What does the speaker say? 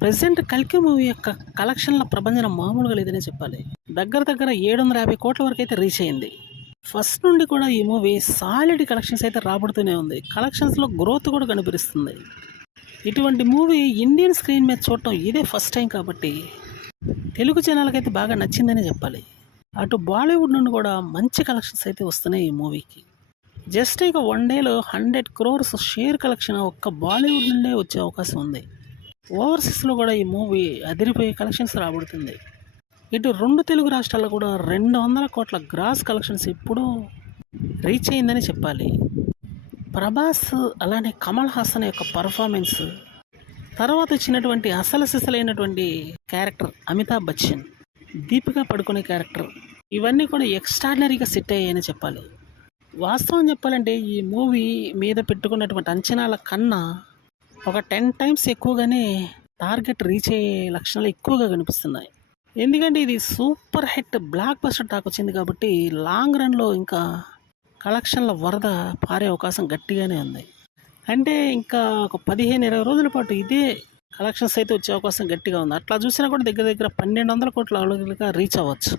Present 'కల్కి' movie యొక్క కలెక్షన్ల ప్రభంజనం మామూలుగా లేదనే చెప్పాలి. దగ్గర దగ్గర 750 కోట్ల వరకు అయితే రీచ్ అయింది. ఫస్ట్ నుండి కూడా ఈ మూవీ సాలిడ్ కలెక్షన్స్ అయితే రాబడుతూనే ఉంది. కలెక్షన్స్‌లో గ్రోత్ కూడా కనిపిస్తుంది. ఇటువంటి మూవీ ఇండియన్ స్క్రీన్ మీద చూడటం ఇదే ఫస్ట్ టైం కాబట్టి తెలుగు జనాలకైతే బాగా నచ్చిందనే చెప్పాలి. అటు బాలీవుడ్ నుండి కూడా మంచి కలెక్షన్స్ అయితే వస్తున్నాయి ఈ మూవీకి. జస్ట్ ఇక 1 డేలో 100 crores షేర్ కలెక్షన్ ఒక్క బాలీవుడ్ నుండే వచ్చే అవకాశం ఉంది. ఓవర్సీస్లో కూడా ఈ మూవీ అదిరిపోయే కలెక్షన్స్ రాబడుతుంది. ఇటు 2 తెలుగు రాష్ట్రాల్లో కూడా 200 కోట్ల గ్రాస్ కలెక్షన్స్ ఇప్పుడు రీచ్ అయిందని చెప్పాలి. ప్రభాస్ అలానే కమల్ హాసన్ యొక్క పర్ఫార్మెన్స్, తర్వాత వచ్చినటువంటి అసలు సిసలైనటువంటి క్యారెక్టర్ అమితాబ్ బచ్చన్, దీపికా పడుకునే క్యారెక్టర్, ఇవన్నీ కూడా ఎక్స్ట్రాడినరీగా సెట్ అయ్యాయని చెప్పాలి. వాస్తవం చెప్పాలంటే ఈ మూవీ మీద పెట్టుకున్నటువంటి అంచనాల కన్నా ఒక 10 times ఎక్కువగానే టార్గెట్ రీచ్ అయ్యే లక్షణాలు ఎక్కువగా కనిపిస్తున్నాయి. ఎందుకంటే ఇది super hit block buster talk వచ్చింది కాబట్టి లాంగ్ రన్లో ఇంకా కలెక్షన్ల వరద పారే అవకాశం గట్టిగానే ఉంది. అంటే ఇంకా ఒక 15-20 రోజుల పాటు ఇదే కలెక్షన్స్ అయితే వచ్చే అవకాశం గట్టిగా ఉంది. అట్లా చూసినా కూడా దగ్గర దగ్గర 1200 కోట్ల రీచ్ అవ్వచ్చు.